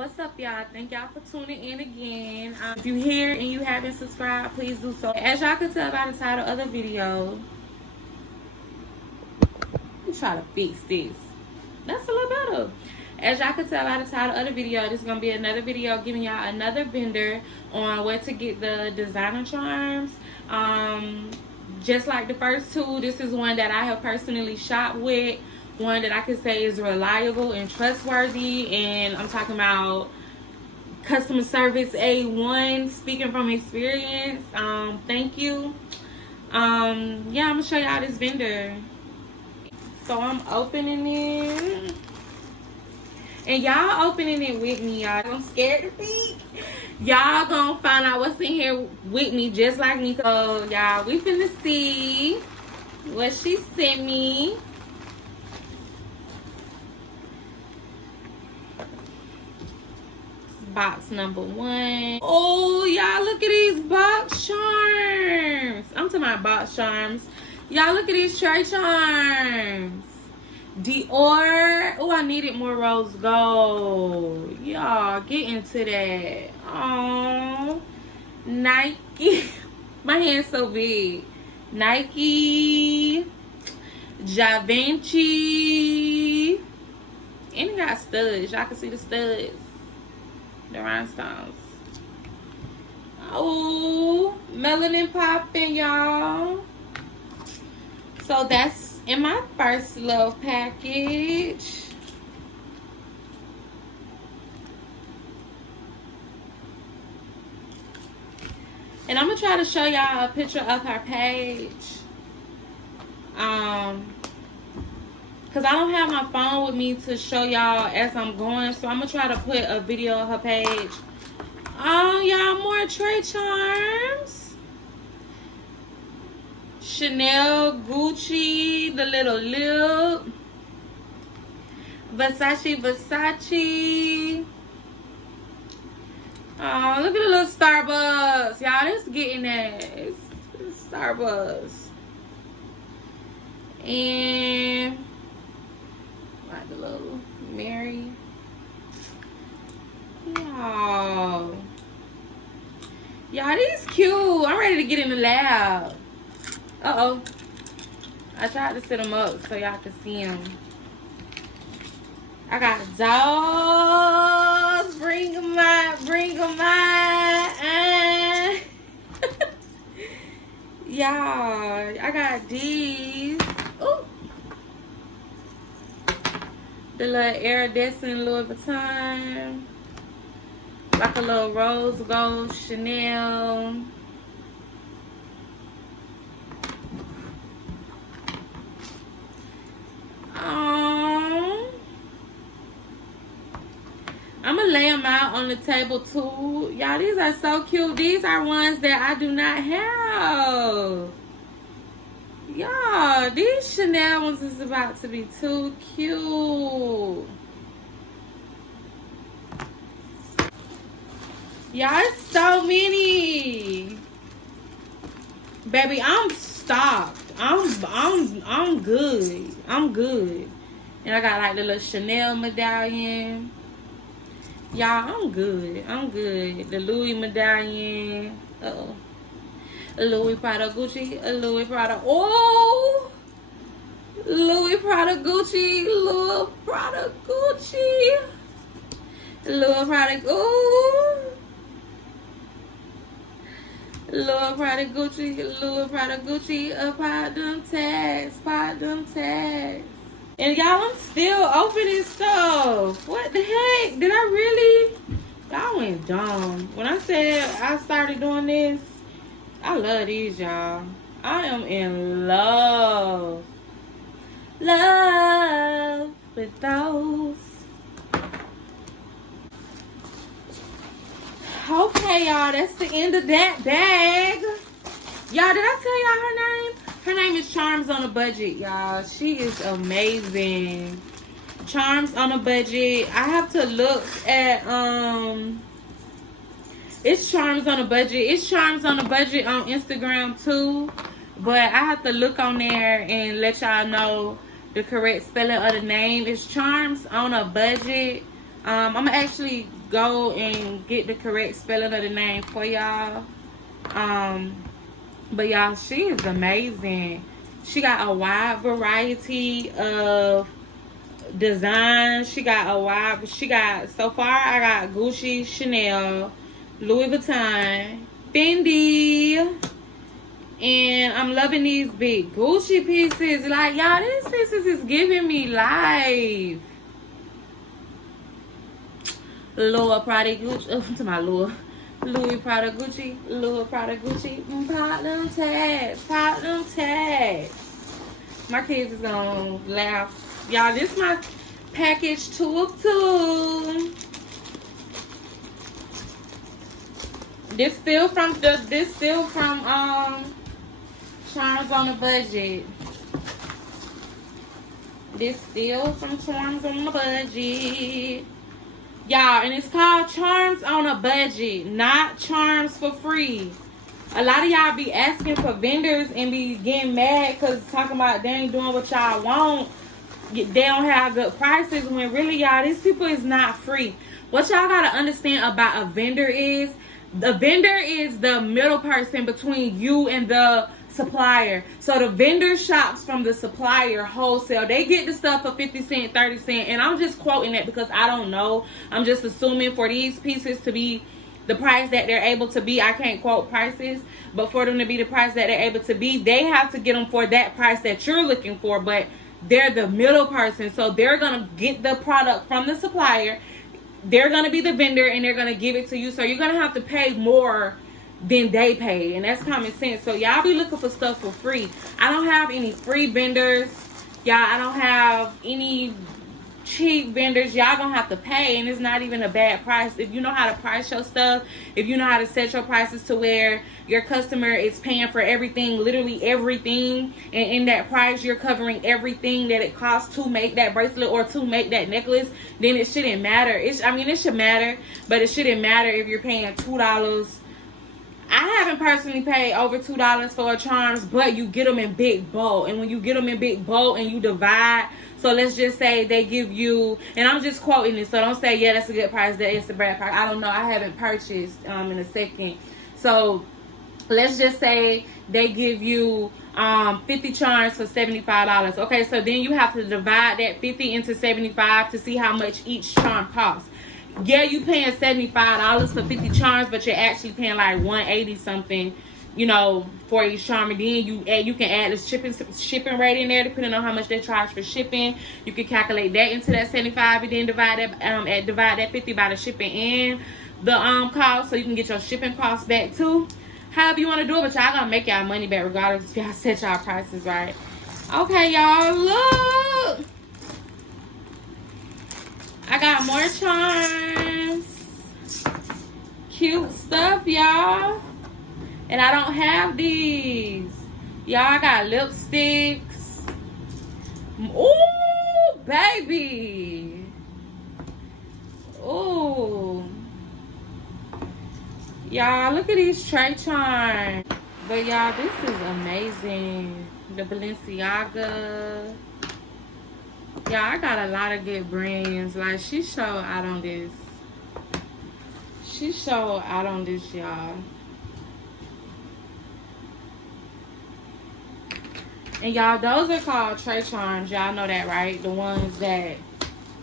What's up, y'all? Thank y'all for tuning in again. If you're here and you haven't subscribed, please do so. As y'all can tell by the title of the video, let me try to fix this. That's a little better. As y'all can tell by the title of the video, this is going to be another video giving y'all another vendor on where to get the designer charms. Just like the first two, this is one that I have personally shopped with. One that I can say is reliable and trustworthy. And I'm talking about customer service A1, speaking from experience. Thank you. Yeah, I'm going to show y'all this vendor. So I'm opening it. And y'all opening it with me, y'all. I'm scared to peek. Y'all gonna find out what's in here with me, just like me. So, y'all, we finna see what she sent me. Box number 1. Oh, y'all, look at these box charms. I'm talking about box charms. Y'all, look at these tray charms. Dior. Oh, I needed more rose gold. Y'all, get into that. Oh, Nike. My hand's so big. Nike. Givenchy. And it got studs. Y'all can see the studs. The rhinestones. Oh, melanin popping, y'all. So that's in my first little package. And I'm gonna try to show y'all a picture of her page. Cause I don't have my phone with me to show y'all as I'm going, so I'm gonna try to put a video of her page. Oh, y'all, more tray charms. Chanel, Gucci, the little lip. Versace. Oh, look at the little Starbucks. Y'all, this getting that. It's Starbucks. And like the little Mary. Y'all, these cute. I'm ready to get in the lab. Uh-oh. I tried to set them up so y'all can see them. I got dolls. Bring them out. Y'all, I got these. Ooh. The little iridescent Louis Vuitton. Like a little rose gold Chanel. I'm gonna lay them out on the table too. Y'all, these are so cute. These are ones that I do not have. Y'all, these Chanel ones is about to be too cute. Y'all, it's so many. Baby, I'm stocked. I'm good. I'm good. And I got like the little Chanel medallion. Y'all, I'm good. The Louis medallion. Uh-oh. A Louis Prada Gucci. A Louis Prada. Oh! Louis Prada Gucci. Louis Prada Gucci. Louis Prada. Ooh. Louis Prada Gucci. Louis Prada Gucci. Pot them tags. And y'all, I'm still opening stuff. What the heck? Did I really? Y'all went dumb. When I said I started doing this, I love these, y'all. I am in love. Love with those. Okay, y'all, that's the end of that bag. Y'all, did I tell y'all her name? Her name is Charms on a Budget, y'all. She is amazing. Charms on a Budget. I have to look at, it's Charms on a Budget. It's Charms on a Budget on Instagram, too. But I have to look on there and let y'all know the correct spelling of the name. It's Charms on a Budget I'm gonna actually go and get the correct spelling of the name for y'all. But y'all, she is amazing. She got a wide variety of designs. She got so far I got Gucci, Chanel, Louis Vuitton, Fendi, and I'm loving these big Gucci pieces. Like, y'all, these pieces is giving me life. Lord Prada Gucci. Oh, to my Lord. Louis Prada Gucci. Louis Prada Gucci. Pop them tags. Pop them tags. My kids is gonna laugh. Y'all, this is my package 2 of 2. This still from Charms on a Budget. This still from Charms on a Budget. Y'all, and it's called Charms on a Budget, not Charms for Free. A lot of y'all be asking for vendors and be getting mad because talking about they ain't doing what y'all want. They don't have good prices, when really, y'all, these people is not free. What y'all got to understand about a vendor is, the vendor is the middle person between you and the supplier. So the vendor shops from the supplier wholesale. They get the stuff for 50 cents, 30 cents. And I'm just quoting that because I don't know. I'm just assuming for these pieces to be the price that they're able to be. I can't quote prices, but for them to be the price that they're able to be, they have to get them for that price that you're looking for. But they're the middle person. So they're going to get the product from the supplier. They're going to be the vendor and they're going to give it to you. So you're going to have to pay more than they pay. And that's common sense. So y'all be looking for stuff for free. I don't have any free vendors. Y'all, I don't have any cheap vendors. Y'all gonna have to pay, and it's not even a bad price. If you know how to price your stuff, if you know how to set your prices to where your customer is paying for everything, literally everything, and in that price you're covering everything that it costs to make that bracelet or to make that necklace, then it shouldn't matter. It should matter, but it shouldn't matter if you're paying $2. I haven't personally paid over $2 for a charms, but you get them in big bulk. And when you get them in big bulk and you divide, so let's just say they give you, and I'm just quoting this, so don't say, yeah, that's a good price, that it's a bad price. I don't know. I haven't purchased in a second. So let's just say they give you 50 charms for $75. Okay, so then you have to divide that 50 into 75 to see how much each charm costs. Yeah, you paying $75 for 50 charms, but you're actually paying like $180 something, you know, for each charm. And then you can add the shipping rate in there, depending on how much they charge for shipping. You can calculate that into that 75, and then divide that 50 by the shipping and the cost, so you can get your shipping costs back too. However you want to do it, but y'all gonna make y'all money back regardless if y'all set y'all prices right. Okay, y'all, look. I got more charms. Cute stuff, y'all. And I don't have these. Y'all, I got lipsticks. Ooh, baby. Ooh. Y'all, look at these tray charms. But y'all, this is amazing. The Balenciaga. Yeah, I got a lot of good brands. Like, she showed out on this. She showed out on this, y'all. And y'all, those are called tray charms. Y'all know that, right? The ones that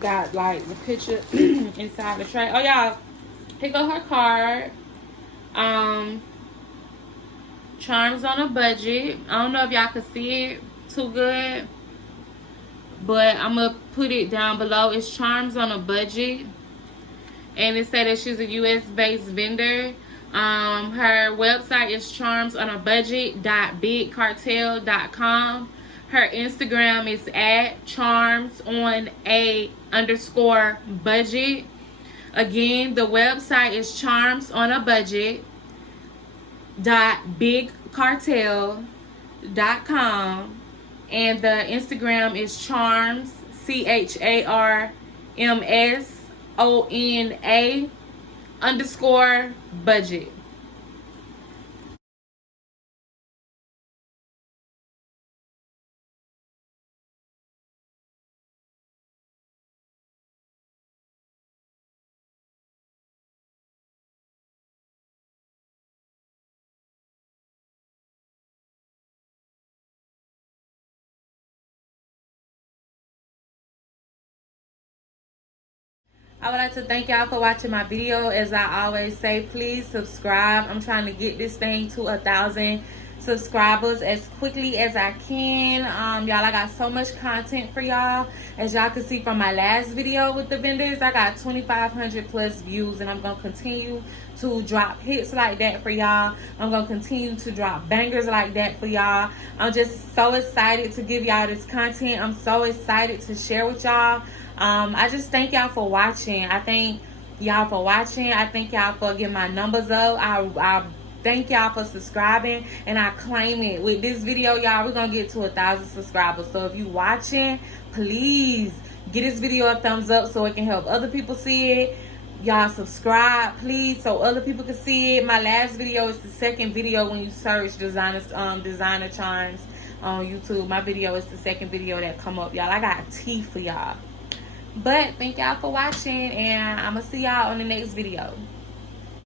got, like, the picture inside the tray. Oh, y'all, here go her card. Charms on a Budget. I don't know if y'all can see it too good, but I'm gonna put it down below. It's Charms on a Budget, and it said that she's a US based vendor. Her website is charmsonabudget.bigcartel.com. Her Instagram is at charmsonA_budget. Again, the website is charmsonabudget.bigcartel.com. And the Instagram is charms, CHARMSONA_budget. I would like to thank y'all for watching my video. As I always say, please subscribe. I'm trying to get this thing to 1,000 subscribers as quickly as I can. Y'all, I got so much content for y'all. As y'all can see from my last video with the vendors, I got 2,500 plus views, and I'm gonna continue to drop hits like that for y'all. I'm gonna continue to drop bangers like that for y'all. I'm just so excited to give y'all this content. I'm so excited to share with y'all. I just thank y'all for watching. I thank y'all for watching. I thank y'all for getting my numbers up. I thank y'all for subscribing, and I claim it. With this video, y'all, we're gonna get to 1,000 subscribers. So if you watching, please give this video a thumbs up so it can help other people see it. Y'all subscribe, please, so other people can see it. My last video is the second video when you search designer charms on YouTube. My video is the second video that come up, y'all. I got tea for y'all. But thank y'all for watching, and I'm gonna see y'all on the next video.